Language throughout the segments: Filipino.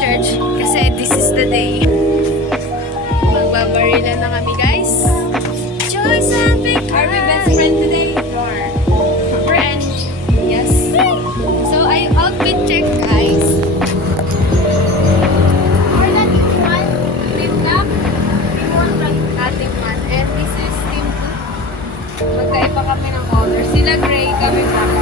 church kasi this is the day. Magbabarilan na kami, guys. Joyce and Vic, are we best friend today? Friend. Yes. So, I outfit check, guys. Team Black. Team 1. And this is Team 2. Magkaiba kami ng color. Sila gray, kami black.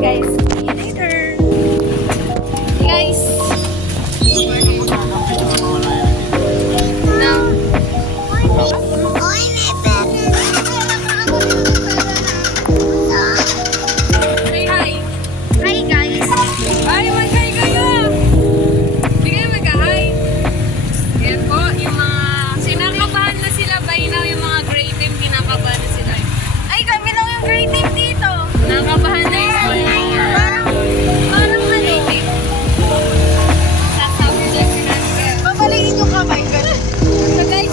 Guys, see you later. Guys. Now. Say hi. Hi guys. Ay, mag-hi kayo. Hindi kayo mag-hi. Yan po, yung mga sinakabahan na sila by now, yung mga gray team, kinakabahan na sila. Ay, kami lang yung gray team dito. Nakabahan na yung parang maliit. Sasabi na sila. Pabalingin yung kamay. So guys,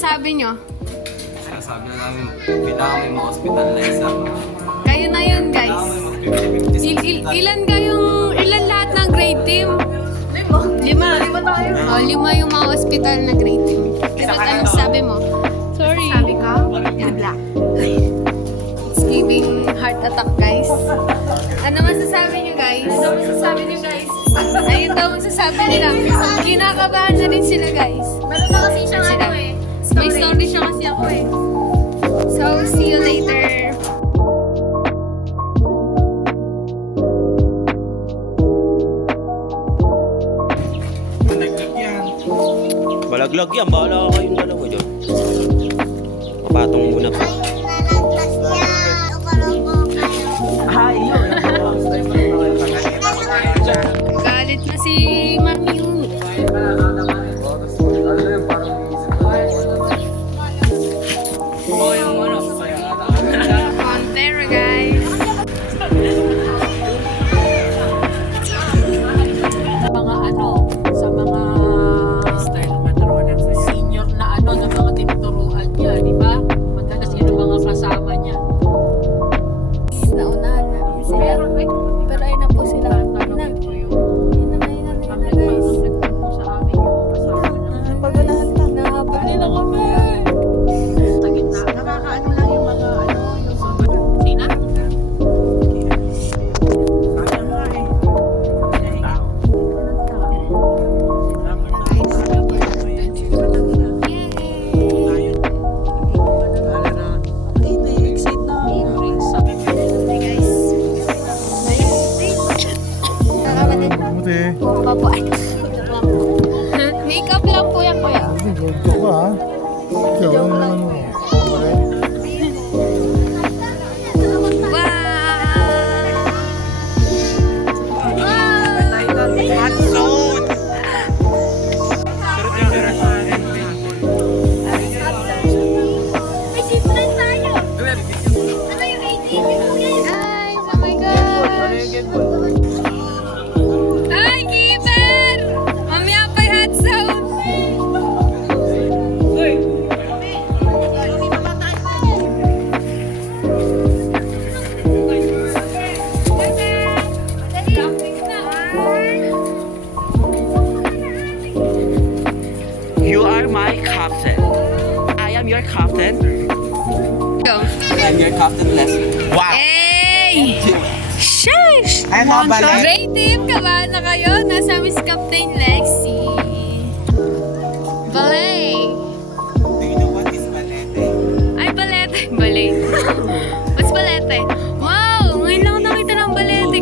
sabi nyo? Sabi na namin, kailangan may ma-hospitalize ako. Kayo na yun, guys. Ilan lahat ng grade team? Lima tayo. Oh, 5 yung mga hospital na grade team. Anong sabi mo? Sorry. Sabi ko? Black. It's giving heart attack, guys. Ano masasabi nyo, guys? Ayun daw masasabi nila. Kinakabahan na rin sila, guys. Meron na kasi siyang ano eh. May story siya kasi ako eh. So, see you later. Malaglag yan, bahala ka kayong dalawa dyan. Papatong muna pa. Galit na si Mami Yu. Montero, guys. Sa mga style matrona, senior na na mga tinuturuan niya, di ba? Madalas yun ang mga kasama niya. Naunahan na sila. Pero ayun na po sila. Ayun na. Guys. Sa amin yung kasama niya. Pagulahan pa. Nahabag nila kami. Sa gitna. Nakakaano lang yung mga yung sina? Makeup lang po yan, kuya. Joke ka ha? Joke lang. May different tayo. Ano yung 18? Guys, oh my gosh. Ay, keeper! Mamaya pa yung hot zone. You are my captain. I am your captain. Go. I am your captain, Leslie. Wow! Hey! Shush! Ay, mga balay. Great team! Kabahan na kayo. Nasa Miss Captain Lexi. Ballet! Do you know what is balete? Ay, balete. Ballet. What's balete? Wow! Ngayon lang ako nakita ng balete,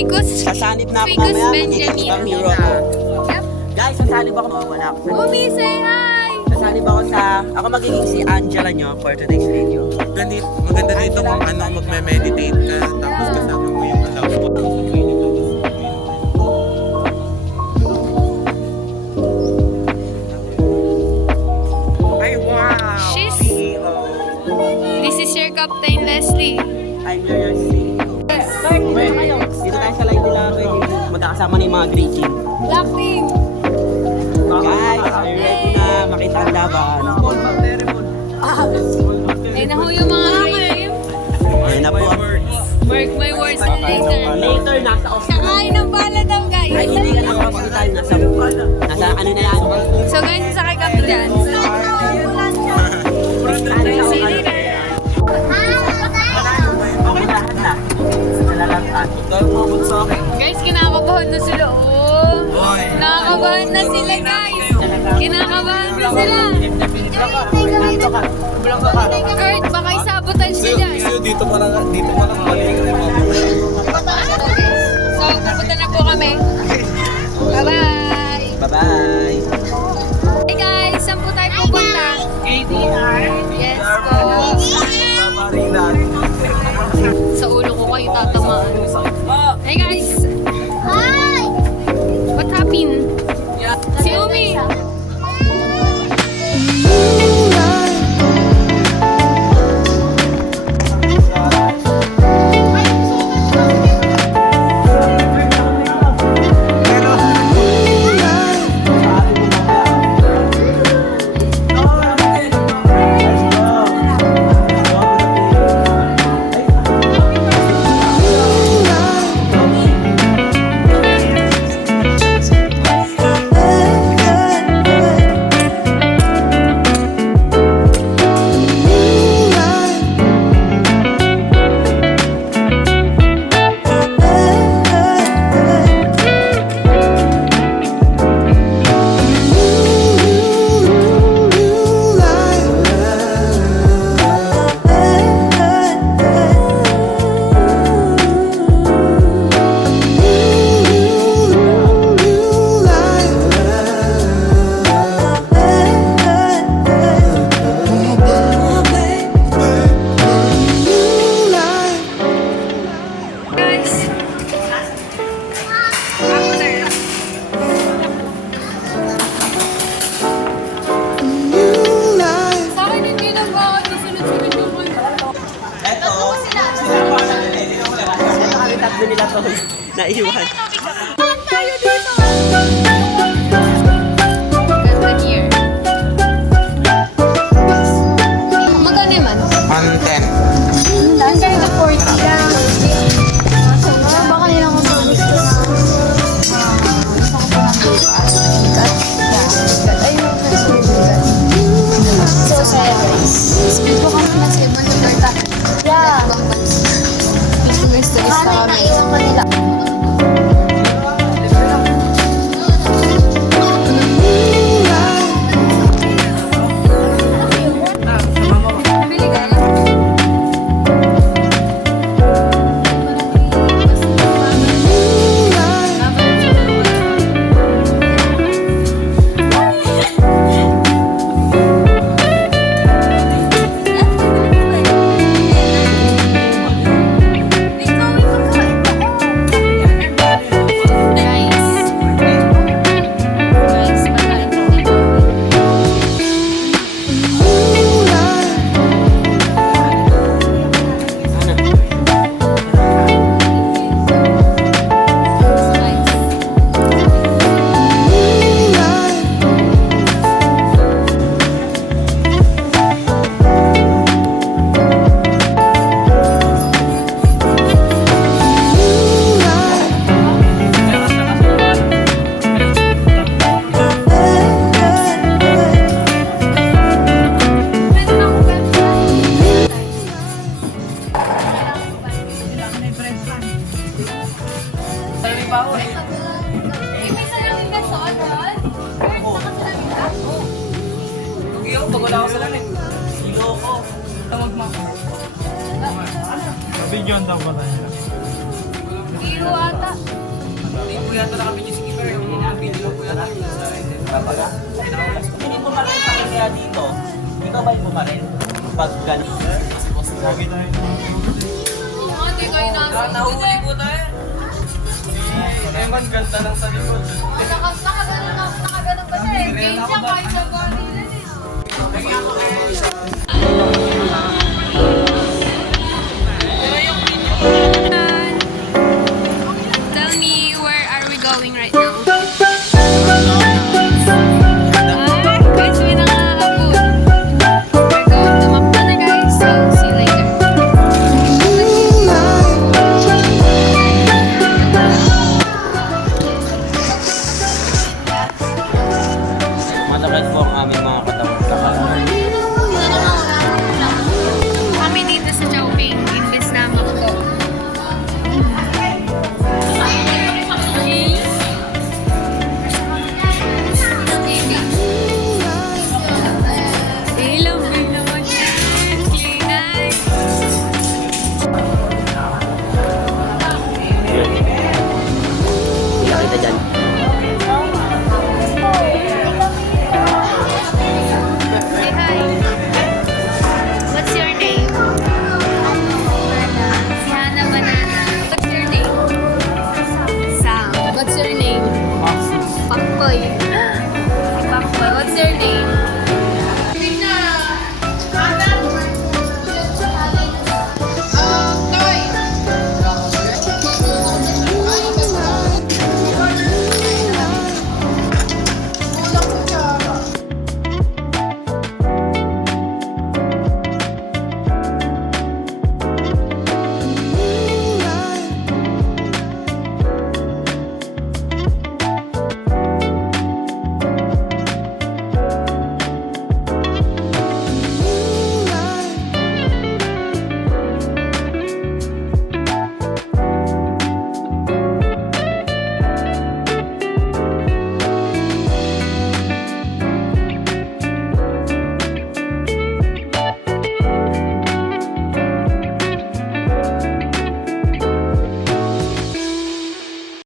Ficus. Sasanib na ako Ficus mamaya. Benjamin. Magiging hero ako. Yep. Guys, sasanib ako. Wala ako. Umi, say hi! Sasanib ako sa... Ako magiging si Angela nyo for today's video. Maganda dito kung ano, magme-meditate ka, tapos kasama mo yung alam mo. Ay, wow! She's... CEO. This is your Captain Leslie. I'm your CEO. Dito tayo sa live nila. Magkakasama na yung mga greeting. Blackpink! Guys, are you ready na makita ang laban? Ay, naho yung mga game. Ayun na po. Mark my words and later. Later, nasa off. Sakain ng pala daw, guys. Ay, hindi ka na makapagkitan. Nasa ano na yan. So guys, sasakay kami dyan. See you later. Okay, lahat na. Nalalagtan. Dahil mabot sa akin. Guys, kinakabahan na sila. Oh. Nakakabahan na sila, guys. Kinakabahan na sila. Kurt, baka isabotage sila. Dito pa lang balik. So, pupunta na po kami. Bye-bye. Bye-bye. Hey guys, saan po tayo pupunta? ADR. Yes po. Sa ulo ko kayo tatamaan. Hey guys. Hi! What happened? Si Umi. Guys. Sa akin hindi nag-aaway. Sunod-sunod yung mga. Eto. Ito kami tatlo nila to. Naiwan. Tayo dito. Ganda here. Magkano naman? 110. Ang ganda na 40 lang. Baka nilang ako gusto. So, speed ko kami na sa ibang lugar tayo. Yeah. Gusto na kami. Isang Manila. Bili ka na. Video daw pala niya. Hindi ko ata. Hindi po yata nakabidyo si Kiper. Yung mga video po yata sa Kapag hindi pumaril sa kanya dito, ikaw ba yung pumaril? Pag ganito. Hindi kayo nasa. Nahuli po tayo. Eman, ganda lang sa likod. Nakaganon pa siya eh. Game siya kahit sa body lang eh. Tell me, where are we going right now? Guys, may nakakapun. We're going to Macdo na guys, so see you later. Matakit po ang aming mga katawan.